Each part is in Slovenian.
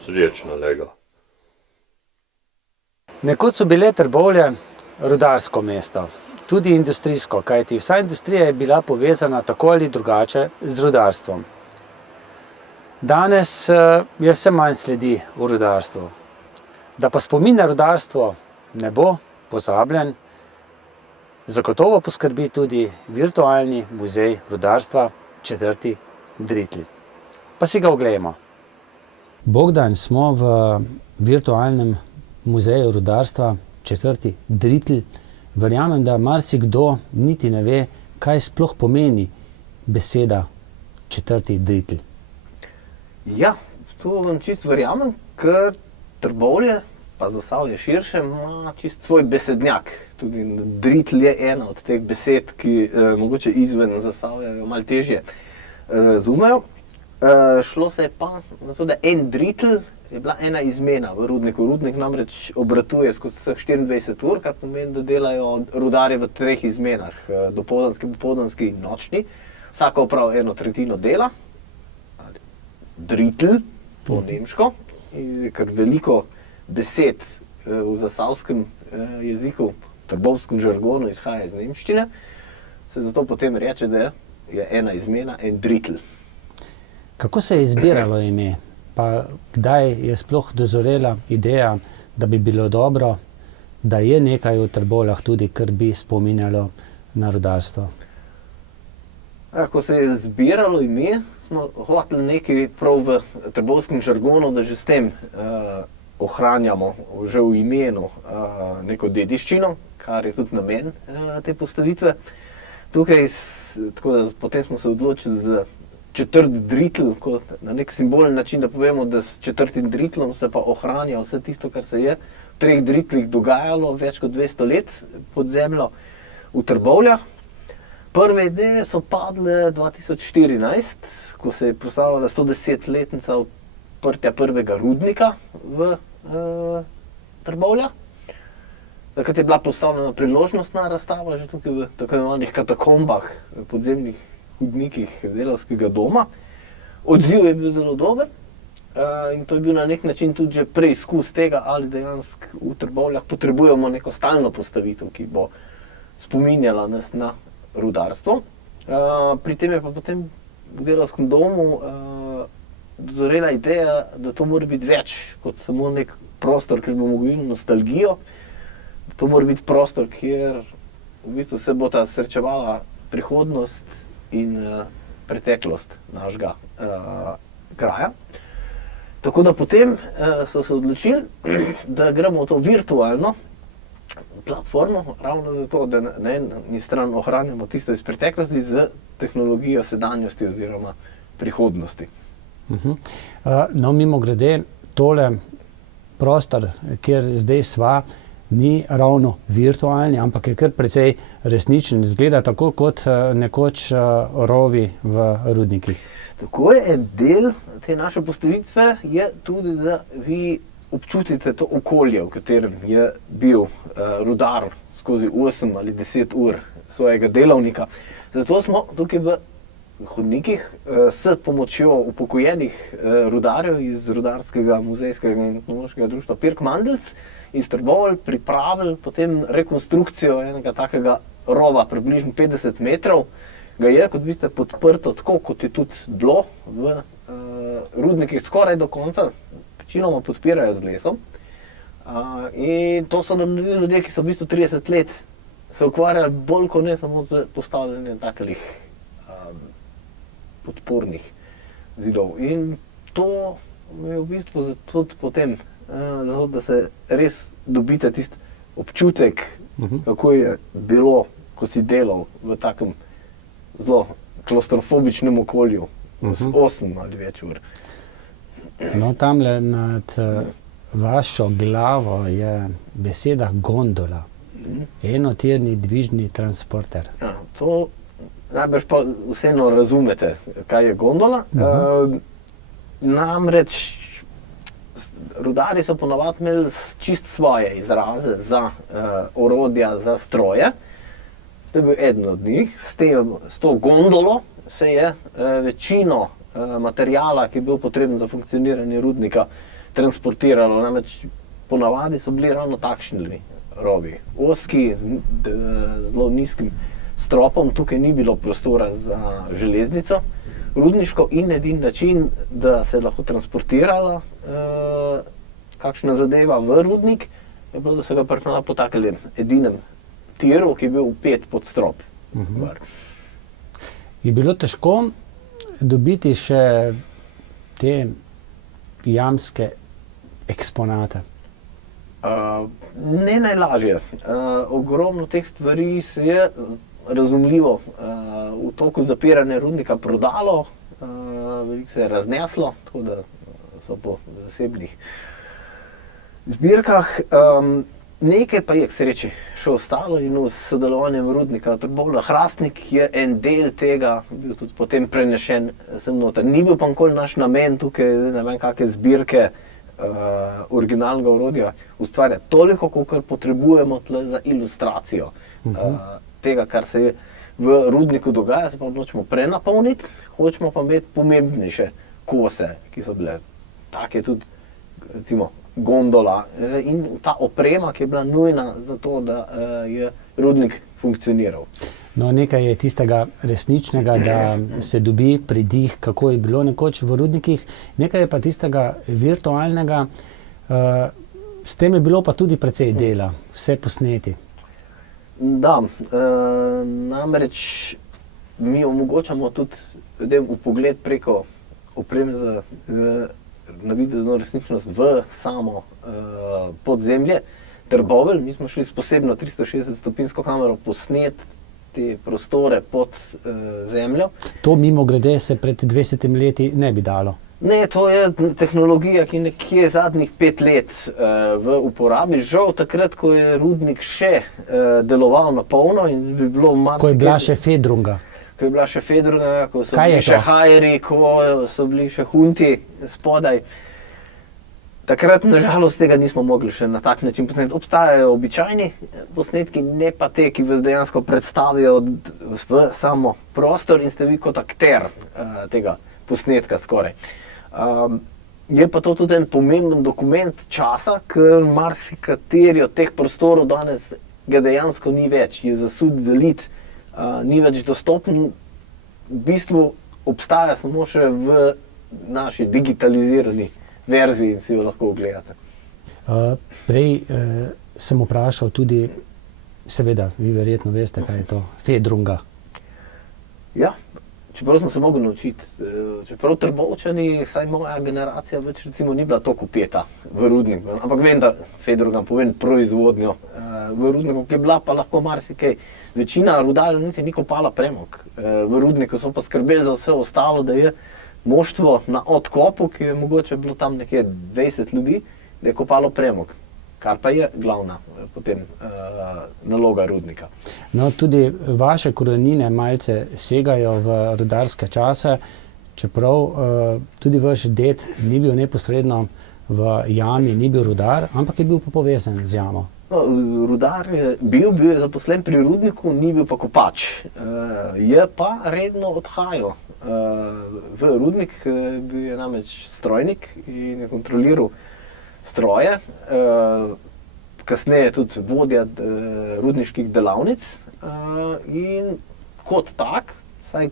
srečna lega. Nekoč so bile Trbovlje rudarsko mesto, tudi industrijsko, kajti vsa industrija je bila povezana tako ali drugače z rudarstvom. Danes je vse manj sledi v rudarstvu. Da pa spomin na rudarstvo ne bo pozabljen, zagotovo poskrbi tudi virtualni muzej rudarstva 4. Dritl. Pa si ga oglejmo. Bogdan, smo v virtualnem muzeju rudarstva 4. Dritl. Verjamem, da marsikdo niti ne ve, kaj sploh pomeni beseda 4. Dritl. Ja, to vam čisto verjamem, ker Trbovlje, pa Zasavje širše, ima čisto svoj besednjak. Tudi dritl je ena od teh besed, ki mogoče izven Zasavja jo malo težje razumejo. Šlo se je pa na to, da en dritl je bila ena izmena v rudniku. Rudnik namreč obratuje skozi vseh 24 ur, kar pomeni, da delajo rudarji v 3 izmenah. Dopoldanski, popoldanski in nočni. Vsaka opravi 1/3 dela. Dritl, po nemško. Ker veliko besed v zasavskem jeziku, trbovskem žargonu izhaja iz nemščine, se zato potem reče, da je ena izmena en dritl. Kako se je izbiralo ime? Pa kdaj je sploh dozorela ideja, da bi bilo dobro, da je nekaj v Trbovljah tudi, kar bi spominjalo na rudarstvo? Ko se je zbiralo ime, smo hoteli nekaj prav v trbovskem žargonu, da že s tem ohranjamo že v imenu neko dediščino, kar je tudi namen te postavitve. Tukaj, tako da potem smo se odločili za 4. Dritl, kot na nek simbolen način, da povemo, da s 4. Dritlom se pa ohranja vse tisto, kar se je v 3 Dritlih dogajalo več kot 200 let pod zemljo v Trbovljah. Prve ideje so padle 2014, ko se je proslavljala 110-letnica odprtja prvega rudnika v Trbovljah. Takrat je bila postavljena priložnostna razstava že tukaj v tako imenovanih katakombah, podzemnih hodnikih delavskega doma. Odziv je bil zelo dober in to je bil na nek način tudi že preizkus tega, ali dejansko v Trbovljah potrebujemo neko stalno postavitev, ki bo spominjala nas na rudarstvo. Pri tem je pa potem v delavskem domu dozorela ideja, da to mora biti več kot samo nek prostor, kjer bomo gojili nostalgijo. To mora biti prostor, kjer v bistvu se bo ta srečevala prihodnost in preteklost našega kraja. Tako da potem so se odločili, da gremo v to virtualno platformo, ravno zato, da na eni strani ohranjamo tisto iz preteklosti z tehnologijo sedanjosti oziroma prihodnosti. No, mimogrede, tole prostor, kjer zdaj sva, ni ravno virtualni, ampak je kar precej resničen. Zgleda tako kot nekoč rovi v rudnikih. Tako je, en del te naše postavitve je tudi, da vi občutite to okolje, v katerem je bil rudar skozi 8 ali 10 ur svojega delavnika. Zato smo tukaj v hodnikih s pomočjo upokojenih rudarjev iz Rudarskega muzejskega in etnološkega društva Pirk Mandelc iz Trbovlj pripravili potem rekonstrukcijo enega takega rova, približno 50 metrov. Ga je, kot vidite, podprto tako, kot je tudi bilo v rudnikih skoraj do konca, večinoma podpirajo z lesom. In to so nam naredili ljudje, ki so v bistvu 30 let se ukvarjali bolj kot ne samo z postavljanjem takih podpornih zidov. In to je v bistvu tudi potem, zato, da se res dobite tisti občutek, kako je bilo, ko si delal v takem zelo klaustrofobičnem okolju, 8 ali več ur. No, tamle nad vašo glavo je beseda gondola. Enotirni dvižni transporter. Ja, to najbrž pa vseeno razumete, kaj je gondola. Namreč rudarji so ponavadi imeli čist svoje izraze za orodja, za stroje. To je bil eden od njih. S to gondolo se je večino materijala, ki je bil potreben za funkcioniranje rudnika, transportiralo. Namreč ponavadi so bili ravno takšni rovi. Ozki, zelo nizkim stropom, tukaj ni bilo prostora za železnico rudniško in edini način, da se lahko transportirala kakšna zadeva v rudnik, je bilo, da so ga pripeljali po takem edinem tiru, ki je bil vpet pod strop. Je bilo težko dobiti še te jamske eksponate? Ne najlažje. Ogromno teh stvari se je razumljivo v toku zapiranja rudnika prodalo, veliko se je razneslo, tako da so po zasebnih zbirkah. Nekaj pa je k sreči še ostalo in v sodelovanjem rudnika Trbovlje-Hrastnik je en del tega bil tudi potem prenešen sem noter. Ni bil pa nikoli naš namen tukaj, ne vem, kakšne zbirke originalnega orodja ustvarjati. Toliko, kolikor potrebujemo tle za ilustracijo tega, kar se je v rudniku dogaja, se pa odločimo prenapolniti, hočemo pa imeti pomembnejše kose, ki so bile take tudi, recimo, gondola in ta oprema, ki je bila nujna za to, da je rudnik funkcioniral. No, nekaj je tistega resničnega, da se dobi pridih, kako je bilo nekoč v rudnikih, nekaj je pa tistega virtualnega, s tem je bilo pa tudi precej dela, vse posneti. Da, namreč mi omogočamo tudi ljudem vpogled preko opreme za navidezno resničnost v samo podzemlje Trbovelj. Mi smo šli s posebno 360-stopinjsko kamero posnet te prostore pod zemljo. To mimogrede se pred 20 leti ne bi dalo. Ne, to je tehnologija, ki nekje zadnjih 5 let v uporabi. Žal takrat, ko je rudnik še deloval na polno in bi bilo marsikaj... Ko je bila še Fedrunga. Ko je bila še Fedrunga, ko so Kaj bili je še to? hajeri, ko so bili še hunti spodaj. Takrat, nažalost, tega nismo mogli še na tak način posneti. Obstajajo običajni posnetki, ne pa te, ki vas dejansko predstavijo v samo prostor in ste vi kot akter tega posnetka skoraj. Je pa to tudi en pomemben dokument časa, ker marsikateri od teh prostorov danes ga dejansko ni več, je zasut, zalit, ni več dostopen, v bistvu obstaja samo še v naši digitalizirani verziji in si jo lahko ogledate. Prej sem vprašal tudi, seveda, vi verjetno veste, kaj je to, Fedrunga. Ja, čeprav sem se mogel naučiti, čeprav Trbovčani, saj moja generacija več recimo ni bila toliko vpeta v rudnik, ampak vem, da Fedrunga pomeni proizvodnjo v rudniku, ki je bila pa lahko marsikaj. Večina rudarjev niti ni kopala premog v rudniku, so pa skrbeli za vse ostalo, da je moštvo na odkopu, ki je mogoče bilo tam nekje 20 ljudi, da je kopalo premog, kar pa je glavna potem naloga rudnika. No, tudi vaše korenine malce segajo v rudarske čase, čeprav tudi vaš ded ni bil neposredno v jami, ni bil rudar, ampak je bil pa povezan z jamo. No, rudar je bil zaposlen pri rudniku, ni bil pa kopač. Je pa redno odhajal v rudnik, bil je namreč strojnik in je kontroliral stroje, kasneje tudi vodja rudniških delavnic in kot tak, saj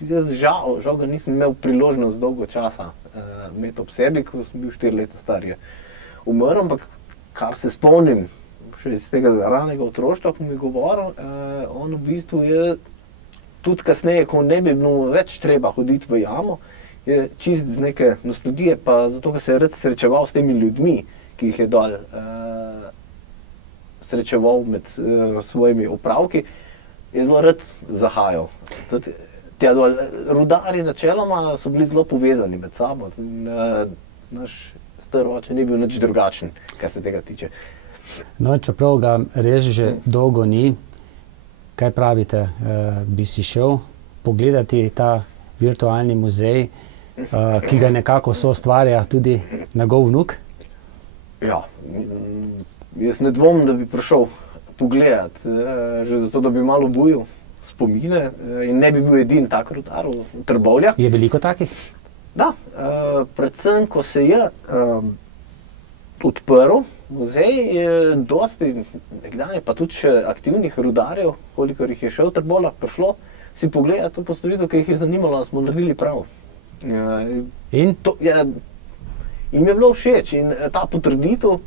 jaz žal ga nisem imel priložnost dolgo časa imeti ob sebi, ko sem bil 4 leta star, je umrl, ampak kar se spomnim še iz tega ranega otroštva, ko mi je govoril, on v bistvu je tudi kasneje, ko ne bi bilo več treba hoditi v jamo, je čist z neke nostalgije, pa zato, ker se je rad srečeval s temi ljudmi, ki jih je dol srečeval med svojimi opravki, je zelo rad zahajal. Tudi tja dol. Rudarji načeloma so bili zelo povezani med sabo. Naš star oče ni bil nič drugačen, kar se tega tiče. No, čeprav ga res že dolgo ni, kaj pravite, bi si šel pogledati ta virtualni muzej, ki ga nekako soustvarja tudi njegov vnuk? Ja, jaz ne dvomim, da bi prišel pogledat, že zato, da bi malo obujal spomine in ne bi bil edini tak rudar v Trbovljah. Je veliko takih? Da, predvsem, ko se je odprl muzej, je dosti nekdanje, pa tudi še aktivnih rudarjev, kolikor jih je še v Trbovljah prišlo, si pogledati to postavitev, ki jih je zanimalo, da smo naredili prav. In? Jim je bilo všeč in ta potrditev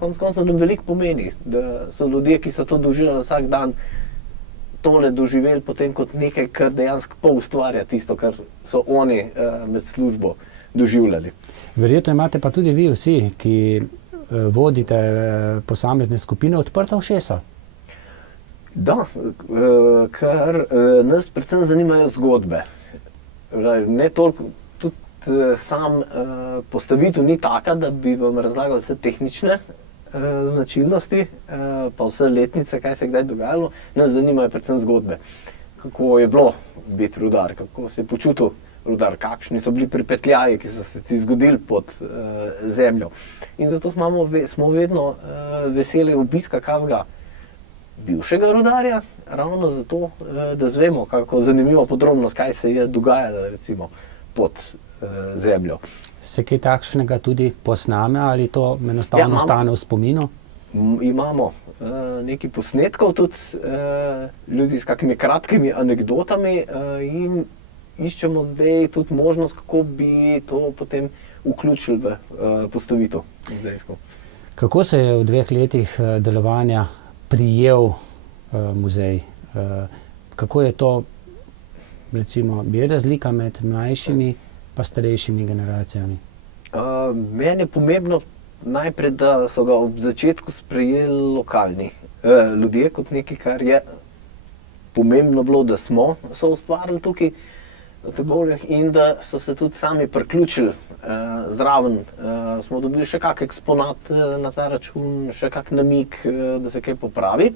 konec koncev nam veliko pomeni, da so ljudje, ki so to doživljali vsak dan, tole doživeli potem kot nekaj, kar dejansko poustvarja tisto, kar so oni med službo doživljali. Verjetno imate pa tudi vi vsi, ki vodite posamezne skupine, odprta ušesa. Da, ker nas predvsem zanimajo zgodbe. Ne toliko, tudi sam postavitev ni taka, da bi vam razlagal vse tehnične značilnosti, pa vse letnice, kaj se je kdaj dogajalo. Nas zanimajo predvsem zgodbe. Kako je bilo biti rudar, kako se je počutil rudar, kakšni so bili pripetljaji, ki so se ti zgodili pod zemljo. In zato smo vedno veseli obiska kakega bivšega rudarja, ravno zato, da zvemo kako zanimivo podrobnost, kaj se je dogajalo recimo pod zemljo. Se kaj takšnega tudi posname ali to enostavno ostane v spominu? Imamo nekaj posnetkov tudi ljudi s kakimi kratkimi anekdotami in iščemo zdaj tudi možnost, kako bi to potem vključili v postavitev muzejsko. Kako se je v 2 letih delovanja prijel muzej? Kako je to, recimo, je razlika med mlajšimi pa starejšimi generacijami? Meni je pomembno najprej, da so ga ob začetku sprejeli lokalni ljudje kot nekaj, kar je pomembno bilo, da smo ustvarili tukaj v Trbovljah in da so se tudi sami priključili zraven. Smo dobili še kak eksponat na ta račun, še kak namig, da se kaj popravi.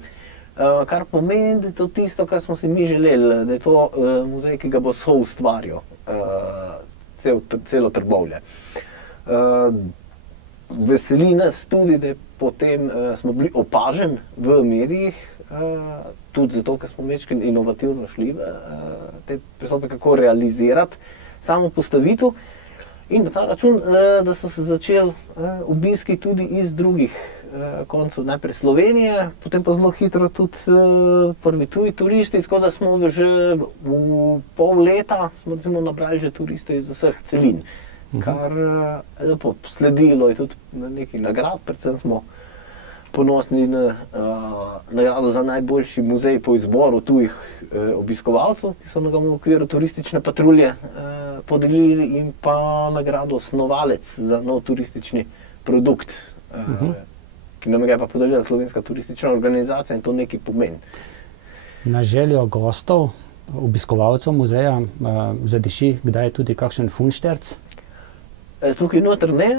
Kar pomeni, da je to tisto, kar smo si mi želeli, da je to muzej, ki ga bo soustvarjal celo Trbovlje. Veseli nas tudi, da potem smo bili opaženi v medijih, tudi zato, ker smo majčkeno inovativno šli v te pristope, kako realizirati samo postavitev. In na ta račun, da so se začeli obiski tudi iz drugih koncev, najprej Slovenije, potem pa zelo hitro tudi prvi tuji turisti, tako da smo že v pol leta smo recimo nabrali že turiste iz vseh celin. Kar sledilo je tudi nekaj nagrad, predvsem smo ponosni na nagrado za najboljši muzej po izboru tujih obiskovalcev, ki so nam v okviru turistične patrulje podelili, in pa nagrado Snovalec za nov turistični produkt, ki nam ga je pa podelila Slovenska turistična organizacija, in to nekaj pomeni. Na željo gostov, obiskovalcev muzeja, zadiši kdaj tudi kakšen funšterc? Tukaj noter ne,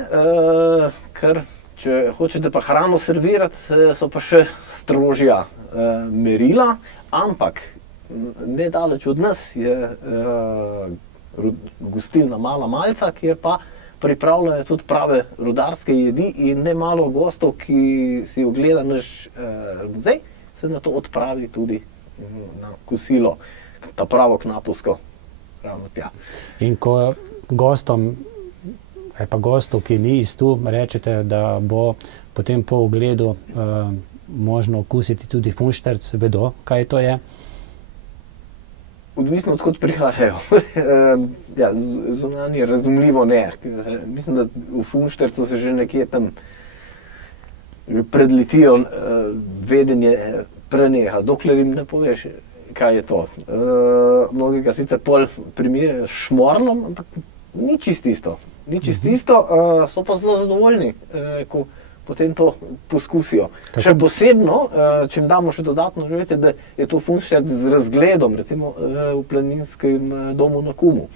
ker če hočete pa hrano servirati, so pa še strožja merila, ampak nedaleč od nas je gostilna Mala Malca, kjer pa pripravljajo tudi prave rudarske jedi, in ne malo gostov, ki si ogleda naš muzej, se na to odpravi tudi na kosilo, ta pravo knapovsko, ravno tja. In ko gostom pa gostov, ki ni iz tu, rečete, da bo potem po ogledu možno okusiti tudi funšterc, vedo, kaj to je? Odvisno, odkot prihajajo. Zunanje razumljivo ne. Mislim, da v funštercu se že nekje tam predletijo, vedenje preneha, dokler jim ne poveš, kaj je to. Mnogi ga sicer pol primerjajo s šmornom, ampak ni čisto isto. So pa zelo zadovoljni, ko potem to poskusijo. Še posebno, če jim damo še dodatno, že veste, da je to funšterc z razgledom, recimo v planinskem domu na Kumu.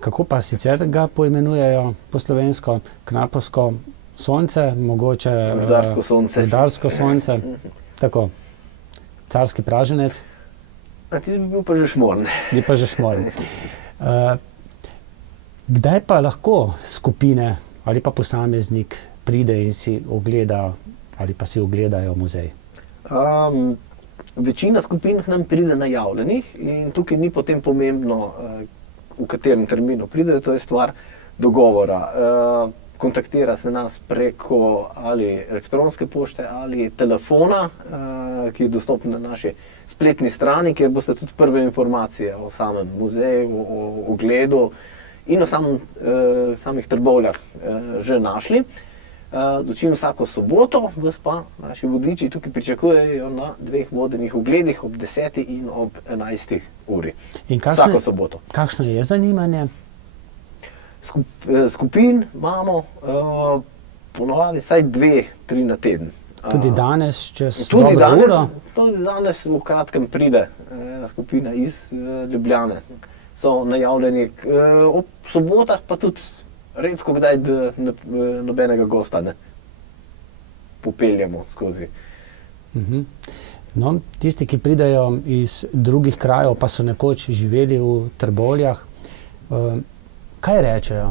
Kako pa sicer ga poimenujejo po slovensko? Knapovsko sonce, mogoče rudarsko sonce, tako, carski praženec? Ti bi bil pa že šmorn. Kdaj pa lahko skupine ali pa posameznik pride in si ogleda ali pa si ogledajo muzej? Večina skupin k nam pride najavljenih in tukaj ni potem pomembno, v katerem terminu pride, to je stvar dogovora. kontaktira se nas preko ali elektronske pošte ali telefona, ki je dostopen na naši spletni strani, kjer boste tudi prve informacije o samem muzeju, o ogledu in o samih Trbovljah že našli. Dočim vsako soboto vas pa naši vodiči tukaj pričakujejo na 2 vodenih ogledih ob 10. in ob 11. uri. Vsako soboto. Kakšno je zanimanje? Skupin imamo ponovadi vsaj 2-3 na teden. Tudi danes, čez dobro uro? Tudi danes v kratkem pride ena skupina iz Ljubljane. So najavljeni ob sobotah, pa tudi redko kdaj, da nobenega gosta ne popeljemo skozi. No, tisti, ki pridejo iz drugih krajev, pa so nekoč živeli v Trbovljah, kaj rečejo?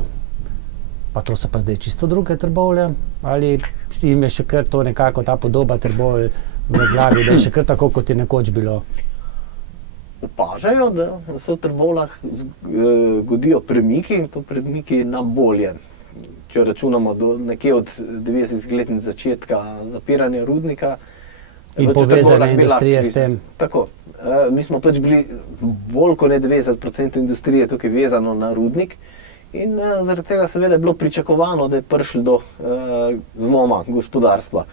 Pa to so pa zdaj čisto druge Trbovlje? Ali jim je še kar to nekako ta podoba Trbovlj v glavi, da je še kar tako, kot je nekoč bilo? Opažajo, da se v Trbovljah godijo premiki, in to premiki na bolje. Če računamo do nekje od 90 let začetka zapiranja rudnika. In povezane industrije s tem. Tako. Mi smo pač bili bolj kot ne 90% industrije tukaj vezano na rudnik. In zaradi tega seveda je bilo pričakovano, da je prišlo do zloma gospodarstva.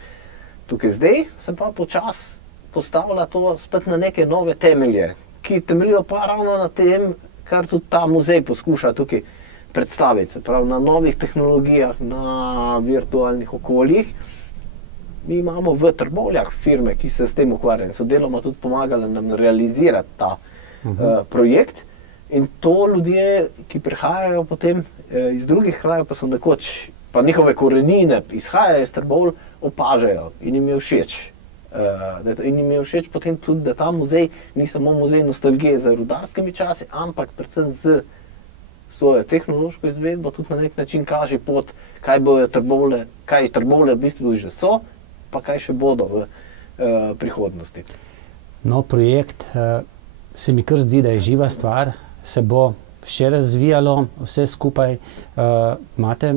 Tukaj zdaj se pa počasi postavlja to spet na neke nove temelje, ki temeljijo pa ravno na tem, kar tudi ta muzej poskuša tukaj predstaviti. Se pravi, na novih tehnologijah, na virtualnih okoljih. Mi imamo v Trbovljah firme, ki se s tem ukvarjajo in so deloma tudi pomagale nam realizirati ta projekt. In to ljudje, ki prihajajo potem iz drugih krajev, pa so nekoč, pa njihove korenine izhajajo iz Trbovlj, opažajo in jim je všeč. In jim je všeč potem tudi, da ta muzej ni samo muzej nostalgije za rudarskimi časi, ampak predvsem z svojo tehnološko izvedbo tudi na nek način kaže pot, kaj bojo Trbovlje, kaj Trbovlje v bistvu že so, pa kaj še bodo v prihodnosti. No, projekt se mi kar zdi, da je živa stvar, se bo še razvijalo vse skupaj. Imate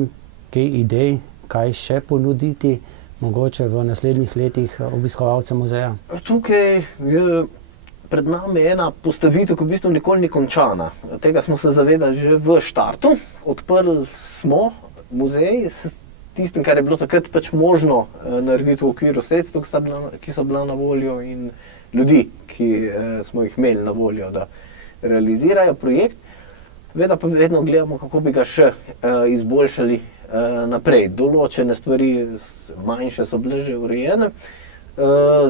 kaj idej, kaj še ponuditi, mogoče v naslednjih letih obiskovalcem muzeja? Tukaj je pred nami ena postavitev, ki v bistvu nikoli ni končana. Tega smo se zavedali že v štartu. Odprli smo muzej s tistim, kar je bilo takrat pač možno narediti v okviru sredstev, ki so bila na voljo, in ljudi, ki smo jih imeli na voljo, da realizirajo projekt. Vedno gledamo, kako bi ga še izboljšali naprej. Določene stvari manjše so bile že urejene.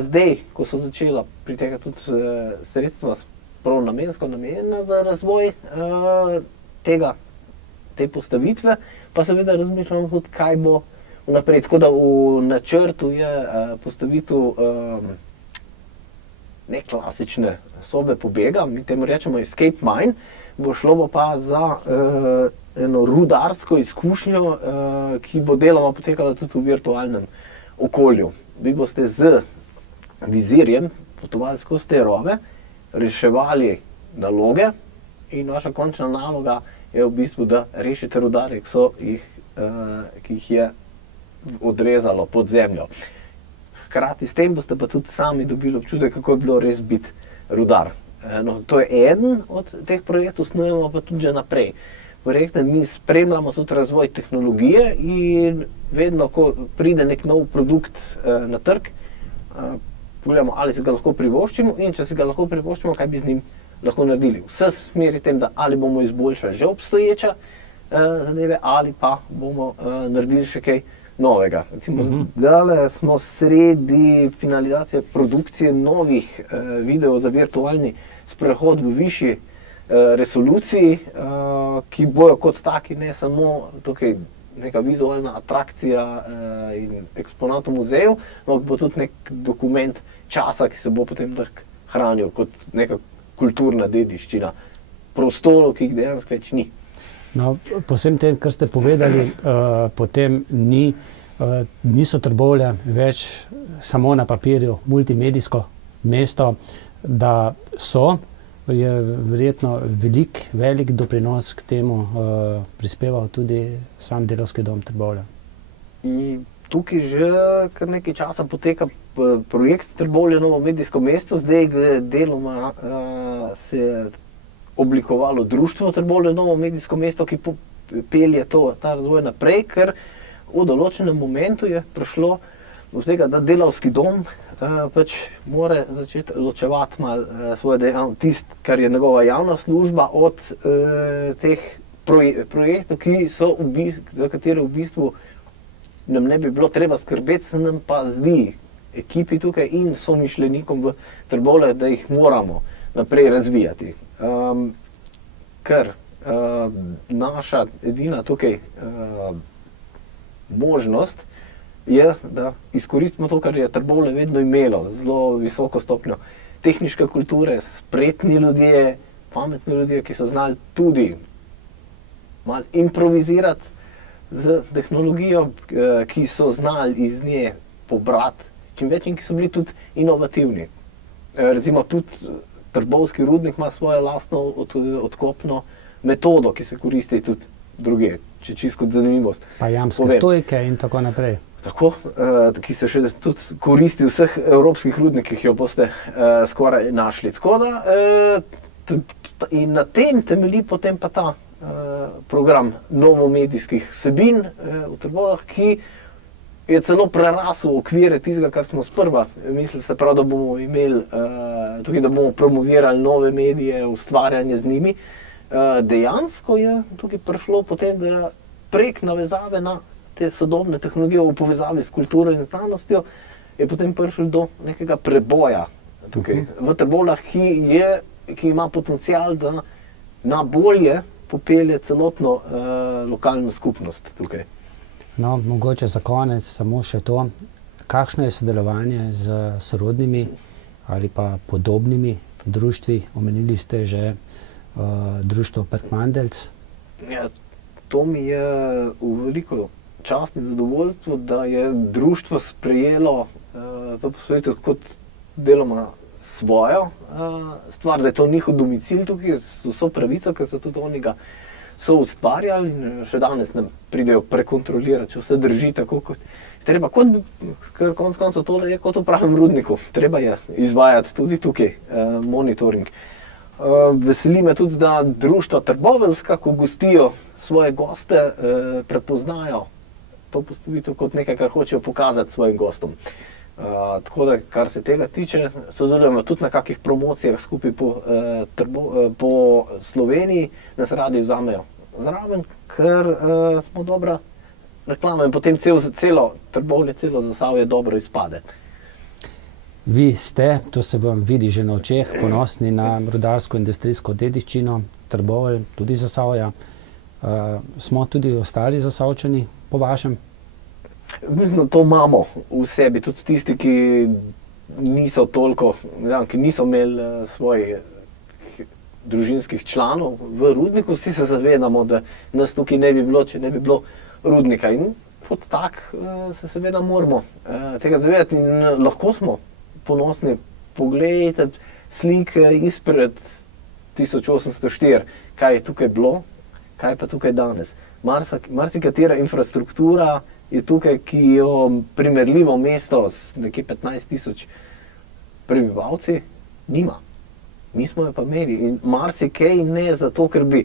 Zdaj, ko so začela pritekati tudi sredstva prav namensko namenjena za razvoj te postavitve, pa seveda razmišljamo tudi, kaj bo vnaprej. Tako da v načrtu je postavitev neklasične sobe pobega, mi temu rečemo escape mine, bo šlo pa za eno rudarsko izkušnjo, ki bo deloma potekala tudi v virtualnem okolju. Vi boste z vizirjem potovali skozi te rove, reševali naloge in vaša končna naloga je v bistvu, da rešite rudarje, ki jih je odrezalo pod zemljo. Hkrati s tem boste pa tudi sami dobili občutek, kako je bilo res biti rudar. No, to je eden od teh projektov, snujemo pa tudi že naprej. Projekte mi spremljamo tudi razvoj tehnologije in vedno, ko pride nek nov produkt na trg, pogledamo, ali si ga lahko privoščimo, in če si ga lahko privoščimo, kaj bi z njim lahko naredili. Vse smeri tem, da ali bomo izboljšali že obstoječa zadeve, ali pa bomo naredili še kaj novega. Recimo, zdaj smo sredi finalizacije produkcije novih videov za virtualni sprehod v višji resoluciji, ki bojo kot taki ne samo tukaj neka vizualna atrakcija in eksponat v muzeju, ampak bo tudi nek dokument časa, ki se bo potem lahko hranil kot neka kulturna dediščina prostorov, ki jih dejansko več ni. No, po vsem tem, kar ste povedali, potem niso Trbovlje več samo na papirju multimedijsko mesto, da so je verjetno velik doprinos k temu prispeval tudi sam Delavski dom Trbovlje. In tukaj že kar nekaj časa poteka projekt Trbovlje Novo medijsko mesto. Zdaj deloma se je oblikovalo društvo Trbovlje Novo medijsko mesto, ki pelje ta razvoj naprej, ker v določenem momentu je prišlo do tega, da Delavski dom pač mora začeti ločevati malo svoje tisto, kar je njegova javna služba, od teh projektov, za katere v bistvu nam ne bi bilo treba skrbeti, se nam pa zdi ekipi tukaj in somišljenikom v Trbovljah, da jih moramo naprej razvijati. Ker naša edina tukaj možnost je, da izkoristimo to, kar je Trbovlje vedno imelo, zelo visoko stopnjo tehniške kulture, spretni ljudje, pametni ljudje, ki so znali tudi malo improvizirati z tehnologijo, ki so znali iz nje pobrati čim več in ki so bili tudi inovativni. Recimo tudi Trbovski rudnik ima svojo lastno odkopno metodo, ki se koristi tudi drugje, čisto kot zanimivost. Pa jamske stojke in tako naprej. Tako, ki se še tudi koristi v vseh evropskih rudnikih, jo boste skoraj našli. Tako da, in na tem temelji potem pa ta program novomedijskih vsebin v Trbovljah, ki je celo prerasel okvire tistega, kar smo sprva mislili, se pravi, da bomo imeli tukaj, da bomo promovirali nove medije, ustvarjanje z njimi. Dejansko je tukaj prišlo potem, da prek navezave na te sodobne tehnologije v povezavi s kulturo in znanostjo je potem prišlo do nekega preboja tukaj v Trbovljah, ki ima potencial, da na bolje popelje celotno lokalno skupnost tukaj. No, mogoče za konec samo še to, kakšno je sodelovanje z sorodnimi ali pa podobnimi društvi, omenili ste že društvo Perkmandeljc. Ja, to mi je v veliko čast in zadovoljstvo, da je društvo sprejelo to posvetitev kot deloma svojo stvar, da je to njihov domicil tukaj, so pravico, ker so tudi oni ga soustvarjali in še danes nam pridejo prekontrolirati, če vse drži tako, kot treba. Ker konec koncev tole je kot v pravem rudniku. Treba je izvajati tudi tukaj monitoring. Veseli me tudi, da društva Trboveljska, ko gostijo svoje goste, prepoznajo to postavitev kot nekaj, kar hočejo pokazati svojim gostom. Tako da, kar se tega tiče, sodelujemo tudi na kakih promocijah skupaj po Sloveniji, nas radi vzamejo zraven, ker smo dobra reklama in potem celo Trbovlje, celo Zasavje dobro izpade. Vi ste, to se vam vidi že na očeh, ponosni na rudarsko-industrijsko dediščino Trbovelj, tudi Zasavja. Smo tudi ostali Zasavčani po vašem? Mislim, da to imamo v sebi, tudi tisti, ki niso toliko, ki niso imeli svojih družinskih članov v rudniku, vsi se zavedamo, da nas tukaj ne bi bilo, če ne bi bilo rudnika. In kot tak se seveda moramo tega zavedati in lahko smo ponosni. Poglejte slike izpred 1804, kaj je tukaj bilo, kaj pa tukaj danes. Marsikatera infrastruktura je tukaj, ki jo primerljivo mesto s nekje 15,000 prebivalci nima. Mi smo jo pa imeli in marsikaj ne zato, ker bi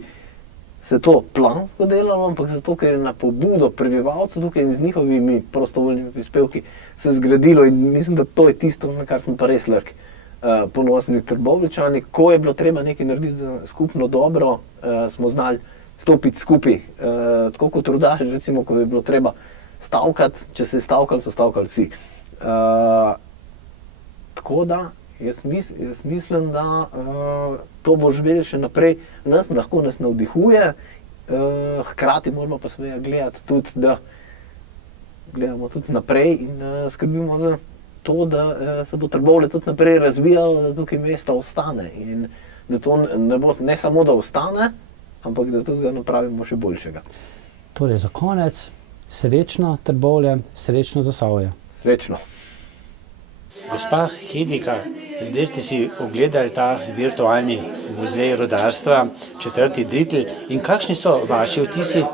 se to plansko delalo, ampak zato, ker je na pobudo prebivalcev tukaj in z njihovimi prostovoljnimi prispevki se zgradilo in mislim, da to je tisto, na kar smo pa res lahko ponosni Trbovljčani. Ko je bilo treba nekaj narediti za skupno dobro, smo znali stopiti skupaj, tako kot rudarji, recimo, ko je bilo treba stavkati, če se je stavkali, so stavkali vsi. Tako da, jaz mislim, da to bo živelo še naprej. Lahko nas navdihuje, hkrati moramo pa seveda gledati tudi, da gledamo tudi naprej in skrbimo za to, da se bo Trbovlje tudi naprej razvijalo, da tukaj mesto ostane. In da to ne bo ne samo, da ostane, ampak da tudi ga napravimo še boljšega. Torej, za konec, srečno Trbovlje, srečno Zasavje. Srečno. Gospa Hedvika, zdaj ste si ogledali ta virtualni muzej rudarstva, 4. Dritl. In kakšni so vaši vtisi?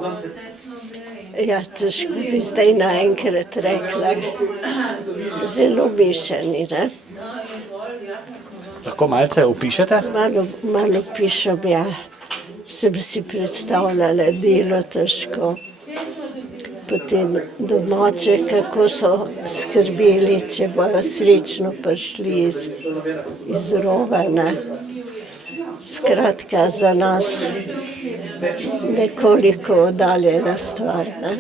Ja, težko bi zdaj naenkrat rekla. Zelo mešani, ne? Lahko malce opišete? Malo pišem, ja. Sem si predstavljala delo težko. Potem domače, kako so skrbeli, če bojo srečno prišli iz rova, ne. Skratka, za nas nekoliko oddaljena stvar, ne.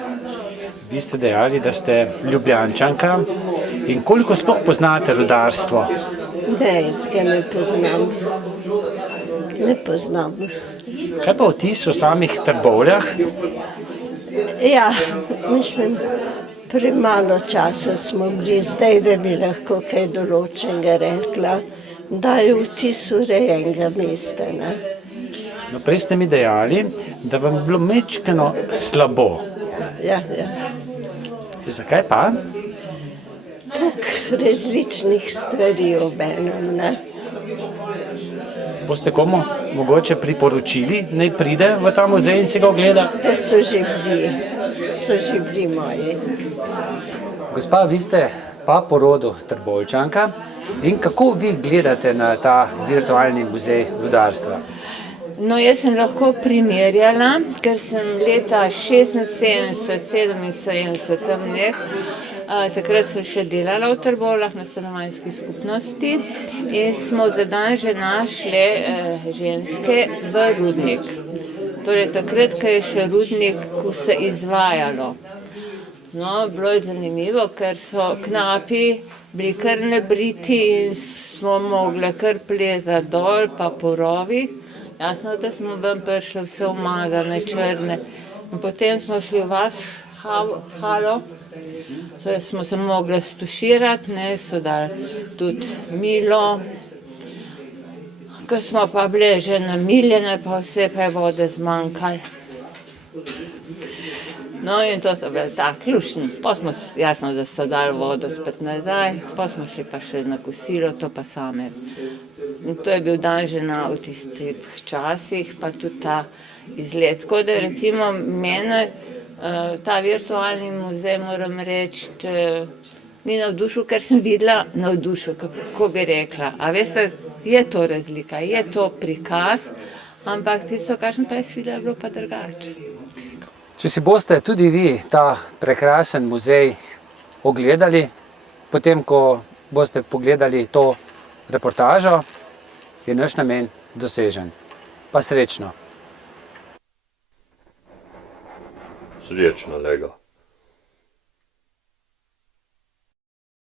Vi ste dejali, da ste Ljubljančanka. In koliko sploh poznate rudarstvo? Ne, jaz ga ne poznam. Ne poznam. Kaj pa vtis o samih Trbovljah? Ja, mislim, premalo časa smo bili zdaj, da bi lahko kaj določenega rekla. Dajo vtis urejenega mesta, ne. No, prej ste mi dejali, da vam je bilo majčkeno slabo. Ja. Zakaj pa? Toliko različnih stvari obenem, ne. Boste komu mogoče priporočili, naj pride v ta muzej in si ga ogleda? Da so že bili moji. Gospa, vi ste pa po rodu Trboveljčanka. In kako vi gledate na ta virtualni muzej rudarstva? No, jaz sem lahko primerjala, ker sem leta 76, 77 tam takrat sem še delala v Trbovljah na stanovanjski skupnosti in smo za dan že našli ženske v rudnik. Torej takrat, ko je še rudnik, ko se izvajalo. No, bilo je zanimivo, ker so knapi bili kar nebriti in smo mogli kar plezati dol pa po rovih. Jasno, da smo ven prišli vse umazane, črne. In potem smo šli v vas halo, smo se mogli stuširati, ne, so dali tudi milo. Ko smo pa bile že namiljene, pa vse pa je vode zmanjkalo. No, in to so bile tako luštno. Pa smo, jasno, da so dali vodo spet nazaj, pa smo šli pa še na kosilo, to pa same. In to je bil dan že v tistih časih, pa tudi ta izlet. Tako da recimo mene ta virtualni muzej, moram reči, ni navdušil, ker sem videla navdušil, kako bi rekla. A veste, je to razlika, je to prikaz, ampak tisto, kar sem pa jaz videla, je bilo pa drugače. Če si boste tudi vi ta prekrasen muzej ogledali, potem, ko boste pogledali to reportažo, je naš namen dosežen. Pa srečno! Srečno, Lega.